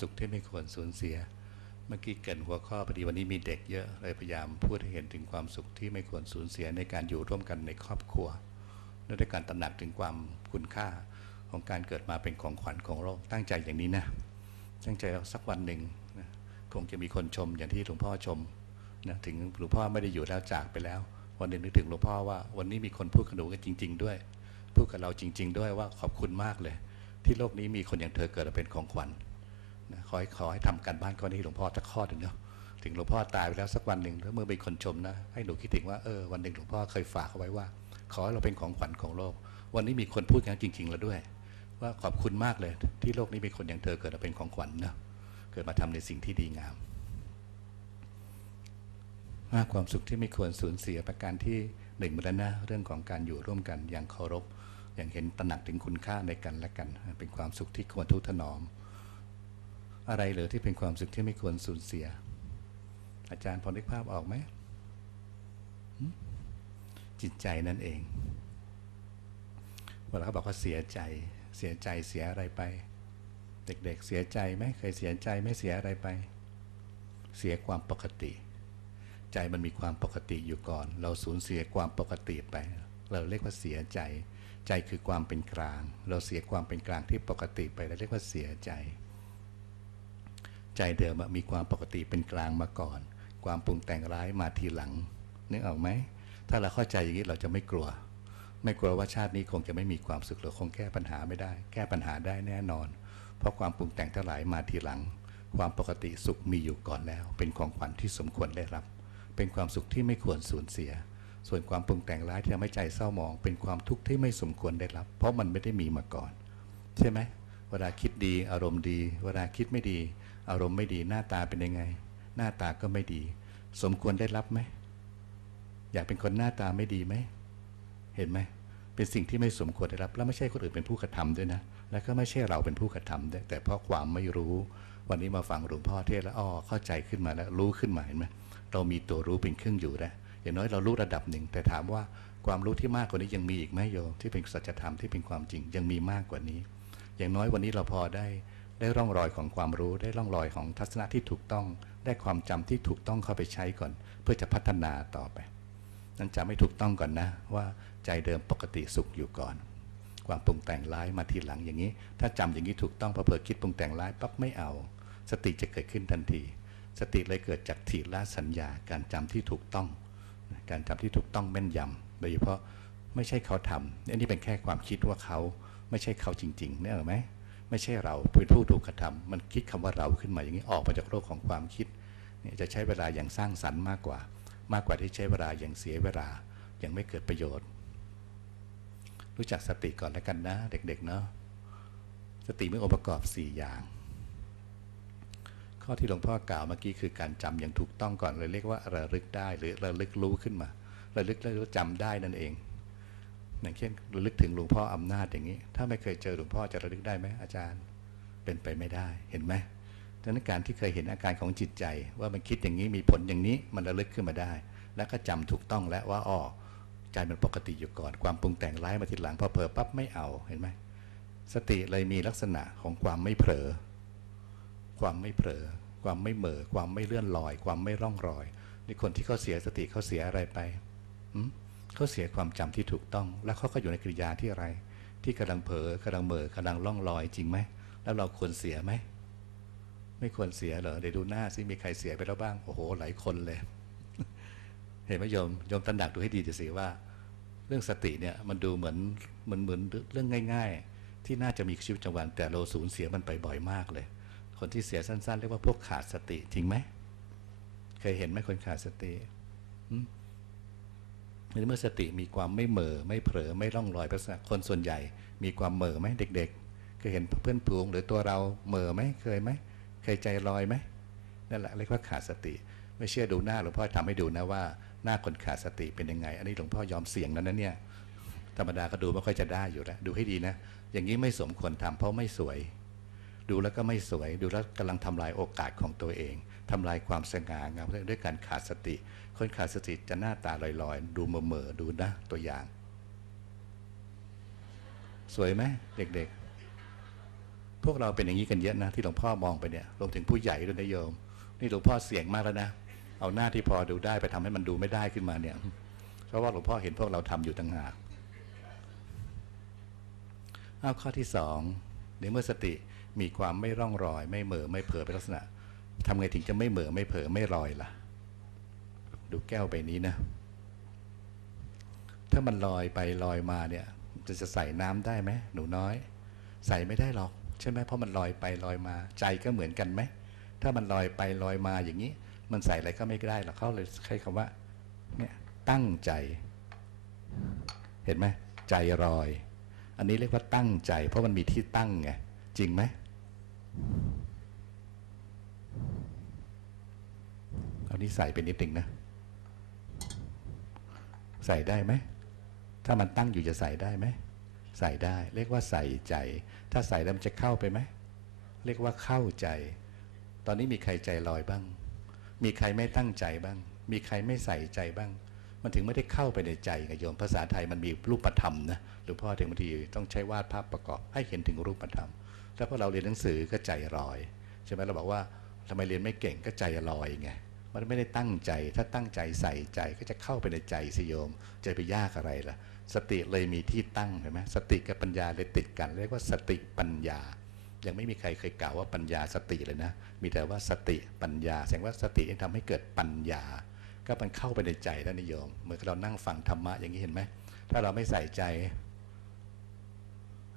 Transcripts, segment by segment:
สุขที่ไม่ควรสูญเสีย เมื่อกี้เกินหัวข้อพอดีวันนี้มีเด็กเยอะเลยพยายามพูดให้เห็นถึงความสุขที่ไม่ควรสูญเสียในการอยู่ร่วมกันในครอบครัวและด้วยการตระหนักถึงความคุณค่าของการเกิดมาเป็นของขวัญของโลกตั้งใจอย่างนี้นะตั้งใจแล้วสักวันหนึ่งนะคงจะมีคนชมอย่างที่หลวงพ่อชมนะถึงหลวงพ่อไม่ได้อยู่แล้วจากไปแล้ว วันหนึ่งนึกถึงหลวงพ่อว่า วันนี้มีคนพูดกับหนูกันจริง ๆ ด้วยพูดกับเราจริง ๆ ด้วยว่าขอบคุณมากเลย ที่โลกนี้มีคนอย่างเธอเกิดมาเป็นของขวัญ นะขอให้ขอให้ทำการบ้านข้อนี้หลวงพ่อสักข้อหนึ่งเนาะถึงหลวงพ่อตายไปแล้วสักวันหนึ่งแล้วเมื่อมีคนชมนะให้หนูคิดถึงว่าเออวันหนึ่งหลวงพ่อเคยฝากเอาไว้ว่า ขอให้เราเป็นของขวัญของโลก วันนี้มีคนพูดอย่างนั้นจริง ๆ แล้วด้วย ว่าขอบคุณมากเลย ที่โลกนี้มีคนอย่างเธอเกิดมาเป็นของขวัญเนาะเกิดมาทำในสิ่งที่ดีงาม มากความสุขที่ไม่ควรสูญเสียประการที่หนึ่งมาแล้วนะเรื่องของการอยู่ร่วมกันอย่างเคารพอย่างเห็นตระหนักถึงคุณค่าในกันและกัน เป็นความสุขที่ควรทุถนอม อะไรเหรือที่เป็นความสุขที่ไม่ควรสูญเสีย อาจารย์พอนึกภาพออกไหมจิตใจนั่นเองเวลาเขาบอกว่าเสียใจ เสียใจเสียอะไรไป เด็กๆ เสียใจไหมเคยเสียใจไม่เสียอะไรไป เสียความปกติ ใจมันมีความปกติอยู่ก่อน เราสูญเสียความปกติไป เราเรียกว่าเสียใจ ใจคือความเป็นกลาง เราเสียความเป็นกลางที่ปกติไปเราเรียกว่าเสียใจ ใจเดิมมีความปกติเป็นกลางมาก่อน ความปรุงแต่งร้ายมาทีหลังนึกออกไหมถ้าเราเข้าใจอย่างนี้เราจะไม่กลัว ไม่กลัวว่าชาตินี้คงจะไม่มีความสุขเราคงแก้ปัญหาไม่ได้ แก้ปัญหาได้แน่นอน เพราะความปรุงแต่งทั้งหลายมาทีหลัง ความปกติสุขมีอยู่ก่อนแล้ว เป็นของขวัญที่สมควรได้รับ เป็นความสุขที่ไม่ควรสูญเสีย ส่วนความปรุงแต่งร้ายที่ทำให้ใจเศร้าหมอง เป็นความทุกข์ที่ไม่สมควรได้รับ เพราะมันไม่ได้มีมาก่อน ใช่ไหมเวลาคิดดีอารมณ์ดี เวลาคิดไม่ดี อารมณ์ไม่ดีหน้าตาเป็นยังไง หน้าตาก็ไม่ดี สมควรได้รับไหม อยากเป็นคนหน้าตาไม่ดีไหม เห็นไหม เป็นสิ่งที่ไม่สมควรได้รับ แล้วไม่ใช่คนอื่นเป็นผู้กระทำด้วยนะ แล้วก็ไม่ใช่เราเป็นผู้กระทำด้วยแต่เพราะความไม่รู้ วันนี้มาฟังหลวงพ่อเทศแล้วอ๋อเข้าใจขึ้นมาแล้วรู้ขึ้นมาเห็นไหมเรามีตัวรู้เป็นเครื่องอยู่แล้วอย่างน้อยเรารู้ระดับหนึ่ง แต่ถามว่าความรู้ที่มากกว่านี้ยังมีอีกไหมโยมที่เป็นสัจธรรมที่เป็นความจริงยังมีมากกว่านี้ อย่างน้อยวันนี้เราพอได้ ได้ร่องรอยของความรู้ ได้ร่องรอยของทัศนะที่ถูกต้อง ได้ความจำที่ถูกต้องเข้าไปใช้ก่อน เพื่อจะพัฒนาต่อไป นั่นจำไม่ถูกต้องก่อนนะ ว่าใจเดิมปกติสุขอยู่ก่อน ความปรุงแต่งร้ายมาทีหลังอย่างนี้ ถ้าจำอย่างนี้ถูกต้องพอเผลอคิดปรุงแต่งร้ายปั๊บไม่เอา สติจะเกิดขึ้นทันที สติเลยเกิดจากทีละสัญญา การจำที่ถูกต้อง การจำที่ถูกต้องแม่นยำโดยเฉพาะไม่ใช่เขาทำอันนี้เป็นแค่ความคิดว่าเขาไม่ใช่เขาจริงๆเนี่ยหรอไหม ไม่ใช่เราเป็นผู้ถูกกระทำมันคิดคำว่าเราขึ้นมาอย่างนี้ออกมาจากโลกของความคิดเนี่ยจะใช้เวลาอย่างสร้างสรรค์มากกว่า มากกว่าที่ใช้เวลาอย่างเสียเวลาอย่างไม่เกิดประโยชน์ รู้จักสติก่อนแล้วกันนะ เด็กๆเนาะสติมีองค์ประกอบ 4 อย่าง ข้อที่หลวงพ่อกล่าวเมื่อกี้คือการจำอย่างถูกต้องก่อนเลยเรียกว่าระลึกได้หรือระลึกรู้ขึ้นมา ระลึกแล้วจำได้นั่นเอง อย่างเช่นระลึกถึงหลวงพ่ออำนาจอย่างนี้ ถ้าไม่เคยเจอหลวงพ่อจะระลึกได้ไหมอาจารย์เป็นไปไม่ได้เห็นไหมดังนั้นการที่เคยเห็นอาการของจิตใจ ว่ามันคิดอย่างนี้มีผลอย่างนี้มันระลึกขึ้นมาได้ แล้วก็จำถูกต้องแล้วว่าอ๋อใจมันปกติอยู่ก่อน ความปรุงแต่งร้ายมาทีหลังพอเผลอปั๊บไม่เอาเห็นไหมสติเลยมีลักษณะของความไม่เผลอ ความไม่เผลอ ความไม่เหม่อความไม่เลื่อนลอย ความไม่ร่องรอยนี่คนที่เขาเสียสติเขาเสียอะไรไปหืม เขาเสียความจำที่ถูกต้อง แล้วเขาก็อยู่ในกิริยาที่อะไร ที่กำลังเผลอกำลังเหม่อกำลังล่องลอยจริงไหมแล้วเราควรเสียไหมไม่ควรเสียเหรอเดี๋ยวดูหน้าซิมีใครเสียไปแล้วบ้างโอ้โหหลายคนเลย เห็นไหมโยมโยมตระหนักดูให้ดีจะสิว่า เรื่องสติเนี่ยมันดูเหมือนมือนเหมือนเรื่องง่าย ๆ ที่น่าจะมีชีวิตประจำวัน แต่เราสูญเสียมันไปบ่อยมากเลย คนที่เสียสั้น ๆ เรียกว่าพวกขาดสติจริงไหมเคยเห็นไหมคนขาดสติอื เมื่อสติมีความไม่เหม่อไม่เผลอไม่ร่องรอยลักษณะคนส่วนใหญ่ มีความเหม่อไหมเด็กๆเคยเห็นเพื่อนผูงหรือตัวเราเหม่อไหมเคยไหมเคยใจลอยไหมนั่นแหละเรียกว่าขาดสติ ไม่เชื่อดูหน้าหลวงพ่อทำให้ดูนะว่าหน้าคนขาดสติเป็นยังไง อันนี้หลวงพ่อยอมเสี่ยงนั้นนะเนี่ยธรรมดาก็ดูไม่ค่อยจะได้อยู่แล้วดูให้ดีนะ อย่างนี้ไม่สมควรทำเพราะไม่สวย ดูแล้วก็ไม่สวย ดูแล้วกำลังทำลายโอกาสของตัวเอง ทำลายความสง่างามด้วยการขาดสติ คนขาดสติจะหน้าตาลอยๆ ดูเมื่อๆดูนะตัวอย่าง สวยไหมเด็กๆ พวกเราเป็นอย่างนี้กันเยอะนะ ที่หลวงพ่อมองไปเนี่ยรวมถึงผู้ใหญ่ด้วยนะโยม นี่หลวงพ่อเสี่ยงมากแล้วนะเอาหน้าที่พอดูได้ไปทำให้มันดูไม่ได้ขึ้นมาเนี่ยเพราะว่าหลวงพ่อเห็นพวกเราทำอยู่ต่างหากเอาข้อที่สองในเมื่อสติมีความไม่ร่องรอย ไม่เหม่อไม่เผลอเป็นลักษณะ ทำไงถึงจะไม่เหม่อไม่เผลอไม่ลอยล่ะ ดูแก้วใบนี้นะ ถ้ามันลอยไปลอยมาเนี่ย จะจะใส่น้ำได้ไหมหนูน้อย ใส่ไม่ได้หรอก ใช่ไหมเพราะมันลอยไปลอยมา ใจก็เหมือนกันไหมถ้ามันลอยไปลอยมาอย่างนี้ มันใส่อะไรก็ไม่ได้หรอกเขาเลยใช้คำว่า เนี่ยตั้งใจ เห็นไหมใจลอย อันนี้เรียกว่าตั้งใจ เพราะมันมีที่ตั้งไงจริงไหม เอานี้ใส่ไปนิดหนึ่งนะ ใส่ได้ไหม ถ้ามันตั้งอยู่จะใส่ได้ไหม ใส่ได้ เรียกว่าใส่ใจ ถ้าใส่แล้วมันจะเข้าไปไหม เรียกว่าเข้าใจ ตอนนี้มีใครใจลอยบ้าง มีใครไม่ตั้งใจบ้าง มีใครไม่ใส่ใจบ้าง มันถึงไม่ได้เข้าไปในใจไงโยม ภาษาไทยมันมีรูปธรรมนะหรือพ่อถึงบางทีต้องใช้วาดภาพประกอบ ให้เห็นถึงรูปธรรม แล้วพอเราเรียนหนังสือก็ใจลอย ใช่ไหมเราบอกว่าทำไมเรียนไม่เก่งก็ใจลอยไง มันไม่ได้ตั้งใจ ถ้าตั้งใจใส่ใจก็จะเข้าไปในใจสิโยม จะไปยากอะไรล่ะ สติเลยมีที่ตั้งเห็นไหมสติกับปัญญาเลยติดกัน เรียกว่าสติปัญญา ยังไม่มีใครเคยกล่าวว่าปัญญาสติเลยนะ มีแต่ว่าสติปัญญา แสดงว่าสติที่ทำให้เกิดปัญญา ก็มันเข้าไปในใจแล้วนิยม เหมือนเรานั่งฟังธรรมะอย่างนี้เห็นไหม ถ้าเราไม่ใส่ใจ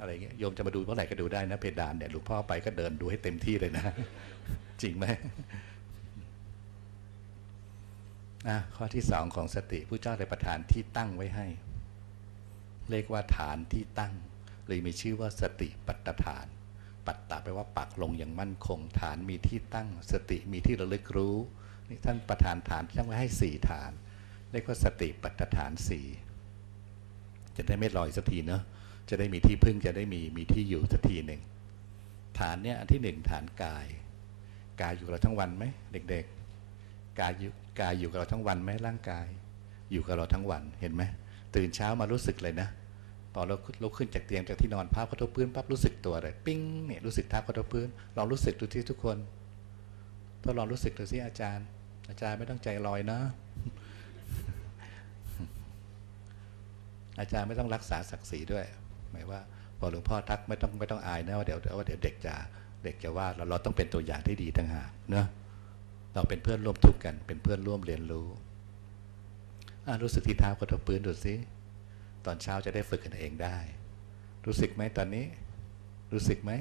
อะไรเงี้ยโยมจะมาดูเมื่อไหร่ก็ดูได้นะเพดานเนี่ยหลวงพ่อไปก็เดินดูให้เต็มที่เลยนะ จริงไหม อะข้อที่สองของสติผู้เจ้าได้ประทานที่ตั้งไว้ให้ เรียกว่าฐานที่ตั้งเลยมีชื่อว่าสติปัตตฐาน ปัตตะแปลว่าปักลงอย่างมั่นคง ฐานมีที่ตั้ง สติมีที่ระลึกรู้นี่ท่านประทานฐานตั้งไว้ให้สี่ฐาน เรียกว่าสติปัตตฐานสี่จะได้ไม่ลอยสักทีเนาะจะได้มีที่พึ่งจะได้มีมีที่อยู่สักทีหนึ่งฐานเนี่ยอันที่หนึ่งฐานกาย กายอยู่กับเราทั้งวันไหมเด็กๆ กายกายอยู่กับเราทั้งวันไหมร่างกาย อยู่กับเราทั้งวันเห็นไหมตื่นเช้ามารู้สึกเลยนะพอเราลุกขึ้นจากเตียงจากที่นอนพับกระทบพื้นปั๊บรู้สึกตัวเลยปิ้งเนี่ยรู้สึกเท้ากระทบพื้นลองรู้สึกดูที่ทุกคนทดลองรู้สึกดูสิอาจารย์ อาจารย์ไม่ต้องใจลอยนะ อาจารย์ไม่ต้องรักษาศักดิ์ศรีด้วยหมายว่าพอหลวงพ่อทักไม่ต้องไม่ต้องอายนะว่าเดี๋ยวว่าเดี๋ยวเด็กจะเด็กจะว่าเราเราต้องเป็นตัวอย่างที่ดีต่างหากเนอะ เราเป็นเพื่อนร่วมทุกข์กัน เป็นเพื่อนร่วมเรียนรู้รู้สึกที่เท้ากระทบพื้นดูสิตอนเช้าจะได้ฝึกกันเองได้ รู้สึกไหมตอนนี้ รู้สึกไหม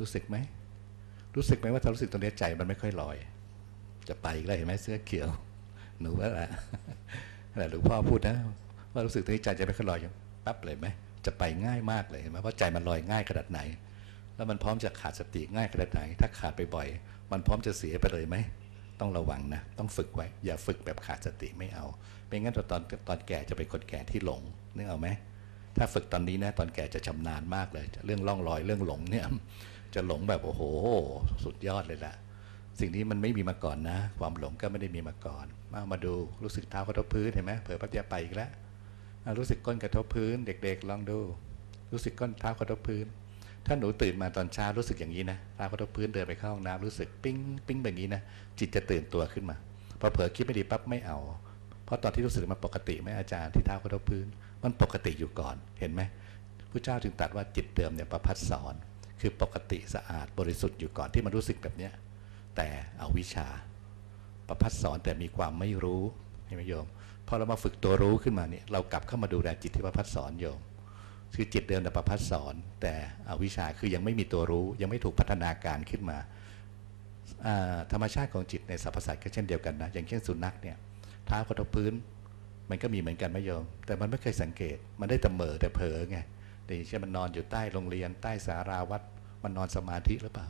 รู้สึกไหม รู้สึกไหมว่าถ้ารู้สึกตรงนี้ใจมันไม่ค่อยลอย จะไปอีกแล้วเห็นไหมเสื้อเขียว หนูว่าแหละแต่หลวงพ่อพูดนะ ว่ารู้สึกตรงนี้ใจจะไม่ค่อยลอยอย่างปั๊บเลยไหมจะไปง่ายมากเลยเห็นไหมเพราะใจมันลอยง่ายขนาดไหน แล้วมันพร้อมจะขาดสติง่ายขนาดไหน ถ้าขาดไปบ่อย มันพร้อมจะเสียไปเลยไหม ต้องระวังนะ ต้องฝึกไว้ อย่าฝึกแบบขาดสติไม่เอา ไม่งั้นตอนตอนแก่จะเป็นคนแก่ที่หลงนึกเอาไหม ถ้าฝึกตอนนี้นะตอนแก่จะชำนาญมากเลย เรื่องล่องรอยเรื่องหลงเนี่ย จะหลงแบบโอ้โห สุดยอดเลยล่ะ สิ่งนี้มันไม่มีมาก่อนนะ ความหลงก็ไม่ได้มีมาก่อน มามาดูรู้สึกเท้ากระทบพื้นเห็นไหมเผลอปั๊บเดียไปอีกแล้วรู้สึกก้นกระทบพื้น เด็ก ๆ ลองดู รู้สึกก้นเท้ากระทบพื้น ถ้าหนูตื่นมาตอนเช้ารู้สึกอย่างนี้นะเท้ากระทบพื้นเดินไปเข้าห้องน้ำรู้สึกปิ้งปิ้งแบบนี้นะจิตจะตื่นตัวขึ้นมาพอเผลอคิดไม่ดีปั๊บไม่เอา เพราะตอนที่รู้สึกมันปกติไหมอาจารย์ที่เท้ากระทบพื้น มันปกติอยู่ก่อนเห็นไหมพระเจ้าจึงตรัสว่าจิตเดิมเนี่ยประพัดสอน คือปกติสะอาดบริสุทธิ์อยู่ก่อนที่มันรู้สึกแบบเนี้ยแต่เอาวิชา ประพัดสอนแต่มีความไม่รู้เห็นไหมโยมพอเรามาฝึกตัวรู้ขึ้นมาเนี่ยเรากลับเข้ามาดูแลจิตที่ประพัดสอนโยม คือจิตเดิมแต่ประพัดสอน แต่อวิชชาคือยังไม่มีตัวรู้ ยังไม่ถูกพัฒนาการขึ้นมา ธรรมชาติของจิตในสรรพสัตว์ก็เช่นเดียวกันนะ อย่างเช่นสุนัขเนี่ยเท้ากระทบพื้น มันก็มีเหมือนกันไมโยอมแต่มันไม่เคยสังเกต มันได้แต่เหม่อแต่เผลอไงดีเช่นมันนอนอยู่ใต้โรงเรียน ใต้สาราวัด มันนอนสมาธิหรือเปล่า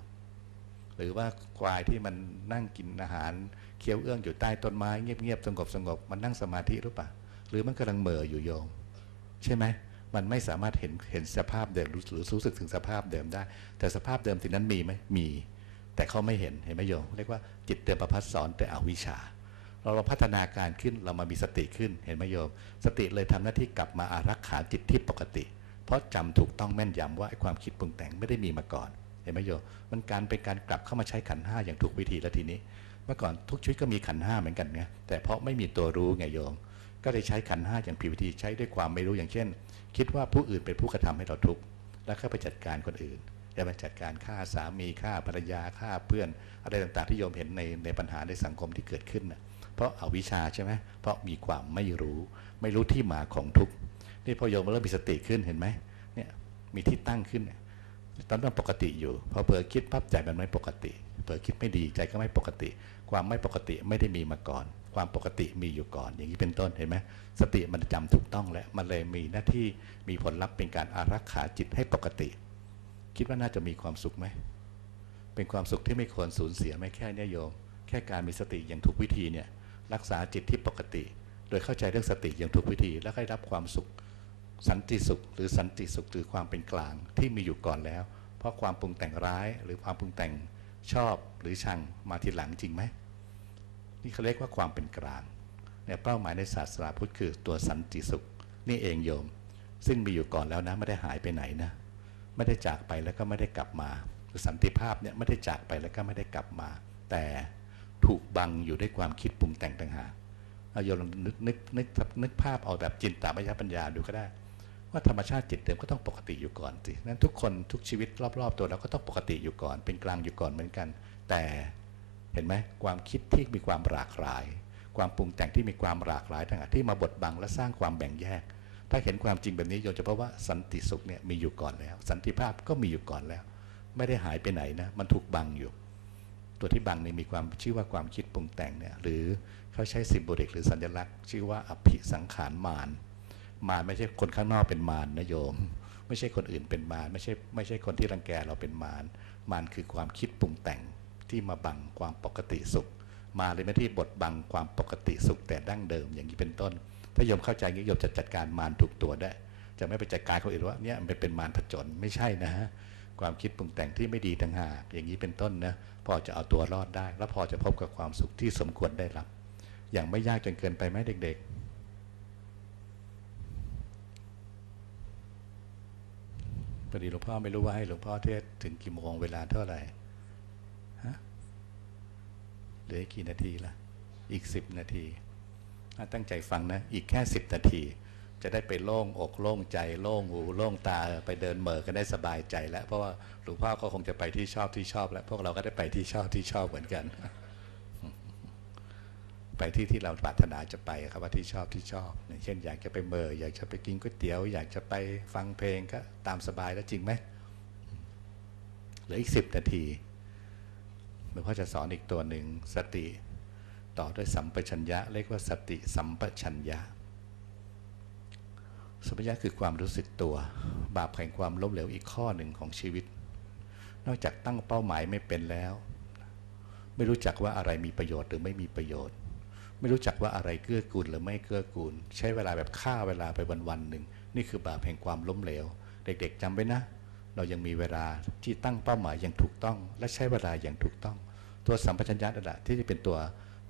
หรือว่าควายที่มันนั่งกินอาหารเคี้ยวเอื้องอยู่ใต้ต้นไม้เงียบๆสงบสงบมันนั่งสมาธิหรือเปล่า หรือมันกำลังเหม่ออยู่โยม ใช่ไหม มันไม่สามารถเห็นเห็นสภาพเดิมหรือรู้สึกถึงสภาพเดิมได้ แต่สภาพเดิมที่นั้นมีไหมมี แต่เขาไม่เห็นเห็นไหมโยมเรียกว่าจิตเดิมประพัดสอนแต่อวิชชาเราเราพัฒนาการขึ้นเรามามีสติขึ้นเห็นไหมโยม สติเลยทำหน้าที่กลับมาอารักขาจิตที่ปกติ เพราะจำถูกต้องแม่นยำว่าไอ้ความคิดปรุงแต่งไม่ได้มีมาก่อนเห็นไหมโยมมันการเป็นการกลับเข้ามาใช้ขันห้าอย่างถูกวิธีแล้วทีนี้ เมื่อก่อนทุกชีวิตก็มีขันห้าเหมือนกันไงแต่เพราะไม่มีตัวรู้ไงโยม ก็เลยใช้ขันห้าอย่างผิดวิธีใช้ด้วยความไม่รู้อย่างเช่น คิดว่าผู้อื่นเป็นผู้กระทำให้เราทุกข์แล้วก็ไปจัดการคนอื่นจะไปจัดการฆ่าสามีฆ่าภรรยาฆ่าเพื่อน อะไรต่างๆที่โยมเห็นในในปัญหาในสังคมที่เกิดขึ้นนะเพราะอาวิชชาใช่ไหมเพราะมีความไม่รู้ ไม่รู้ที่มาของทุกข์นี่พอโยมเริ่มมีสติขึ้นเห็นไหมเนี่ยมีที่ตั้งขึ้นตอนนั้นปกติอยู่พอเผลอคิดปั๊บใจมันไม่ปกติ ผลอคิดไม่ดีใจก็ไม่ปกติ ความไม่ปกติไม่ได้มีมาก่อน ความปกติมีอยู่ก่อน อย่างนี้เป็นต้นเห็นไหมสติมันจำถูกต้องแล้วมันเลยมีหน้าที่มีผลลัพธ์เป็นการอารักขาจิตให้ปกติ คิดว่าน่าจะมีความสุขไหมเป็นความสุขที่ไม่ควรสูญเสียไหมแค่เนี้ยโยม แค่การมีสติอย่างถูกวิธีเนี่ยรักษาจิตที่ปกติ โดยเข้าใจเรื่องสติอย่างถูกวิธี แล้วได้รับความสุขสันติสุข หรือสันติสุขหรือความเป็นกลางที่มีอยู่ก่อนแล้ว เพราะความปรุงแต่งร้ายหรือความปรุงแต่ง ชอบหรือชังมาทีหลังจริงไหมนี่เขาเรียกว่าความเป็นกลางเนี่ยเป้าหมายในศาสนาพุทธคือตัวสันติสุข นี่เองโยม ซึ่งมีอยู่ก่อนแล้วนะไม่ได้หายไปไหนนะ ไม่ได้จากไปแล้วก็ไม่ได้กลับมาสันติภาพเนี่ยไม่ได้จากไปแล้วก็ไม่ได้กลับมา แต่ถูกบังอยู่ด้วยความคิดปรุงแต่งต่างหากเอาโยมนึกนึกนึกนึกภาพเอาแบบจินตามยปัญญาดูก็ได้ ว่าธรรมชาติจิตเดิมก็ต้องปกติอยู่ก่อนสินั้นทุกคนทุกชีวิตรอบ ๆ ตัวเราก็ต้องปกติอยู่ก่อน เป็นกลางอยู่ก่อนเหมือนกัน แต่เห็นไหมความคิดที่มีความหลากหลาย ความปรุงแต่งที่มีความหลากหลายต่างหากที่มาบดบังและสร้างความแบ่งแยก ถ้าเห็นความจริงแบบนี้โยมจะพบว่าสันติสุขเนี่ยมีอยู่ก่อนแล้ว สันติภาพก็มีอยู่ก่อนแล้ว ไม่ได้หายไปไหนนะมันถูกบังอยู่ ตัวที่บังนี่มีความชื่อว่าความคิดปรุงแต่งเนี่ยหรือเขาใช้สิมโบลิกหรือสัญลักษณ์ ชื่อว่าอภิสังขารมาร มารไม่ใช่คนข้างนอกเป็นมารนะโยม ไม่ใช่คนอื่นเป็นมารไม่ใช่ไม่ใช่คนที่รังแกเราเป็นมารมารคือความคิดปรุงแต่งที่มาบังความปกติสุข มาเลยไม่ที่บทบังความปกติสุขแต่ดั้งเดิมอย่างนี้เป็นต้น ถ้าโยมเข้าใจอย่างนี้โยมจะจัดการมารถูกตัวได้ จะไม่ไปจัดการเขาอื่นว่าเนี่ยมันเป็นมารผจญไม่ใช่นะฮะความคิดปรุงแต่งที่ไม่ดีต่างหากอย่างนี้เป็นต้นนะพอจะเอาตัวรอดได้ แล้วพอจะพบกับความสุขที่สมควรได้รับ อย่างไม่ยากจนเกินไปไหมเด็กๆ พอดีหลวงพ่อไม่รู้ว่าให้หลวงพ่อเทศถึงกี่โมงเวลาเท่าไหร่ฮะเหลือกี่นาทีละอีกสิบนาที ตั้งใจฟังนะ อีกแค่สิบนาที จะได้ไปโล่งอกโล่งใจ โล่งหูโล่งตาไปเดินเหม่อกันได้สบายใจแล้ว เพราะว่าหลวงพ่อก็คงจะไปที่ชอบที่ชอบ แล้ว พวกเราก็ได้ไปที่ชอบที่ชอบเหมือนกัน ไปที่ที่เราปรารถนาจะไปครับว่าที่ชอบที่ชอบอย่างเช่นอยากจะไปเมออยากจะไปกินก๋วยเตี๋ยว อยากจะไปฟังเพลงก็ตามสบายแล้วจริงไหมเหลืออีกสิบนาทีหลวงพ่อจะสอนอีกตัวหนึ่งสติ ต่อด้วยสัมปชัญญะเรียกว่าสติสัมปชัญญะสัมปชัญญะคือความรู้สึกตัว บาปแห่งความล้มเหลวอีกข้อหนึ่งของชีวิต นอกจากตั้งเป้าหมายไม่เป็นแล้ว ไม่รู้จักว่าอะไรมีประโยชน์หรือไม่มีประโยชน์ ไม่รู้จักว่าอะไรเกื้อกูลหรือไม่เกื้อกูล ใช้เวลาแบบฆ่าเวลาไปวันๆหนึ่งนี่คือบาปแห่งความล้มเหลว เด็กๆจำไว้นะ เรายังมีเวลาที่ตั้งเป้าหมายอย่างถูกต้อง และใช้เวลาอย่างถูกต้อง ตัวสัมปชัญญะนั่นแหละที่จะเป็นตัว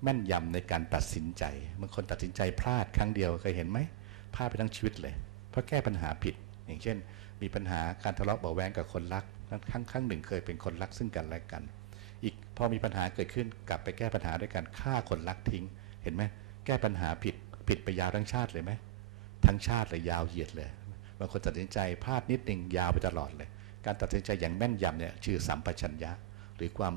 แม่นยำในการตัดสินใจบางคนตัดสินใจพลาดครั้งเดียวเคยเห็นไหมพลาดไปทั้งชีวิตเลย เพราะแก้ปัญหาผิด อย่างเช่น มีปัญหาการทะเลาะเบาะแวงกับคนรักครั้งครั้งหนึ่งเคยเป็นคนรักซึ่งกันและกัน อีกพอมีปัญหาเกิดขึ้นกลับไปแก้ปัญหาด้วยการฆ่าคนรักทิ้ง ห็นไหมแก้ปัญหาผิดผิดไปยาวทั้งชาติเลยไหมทั้งชาติเลยยาวเหยียดเลยบางคนตัดสินใจพลาดนิดหนึ่งยาวไปตลอดเลย การตัดสินใจอย่างแม่นยำเนี่ยชื่อสัมปชัญญะหรือความ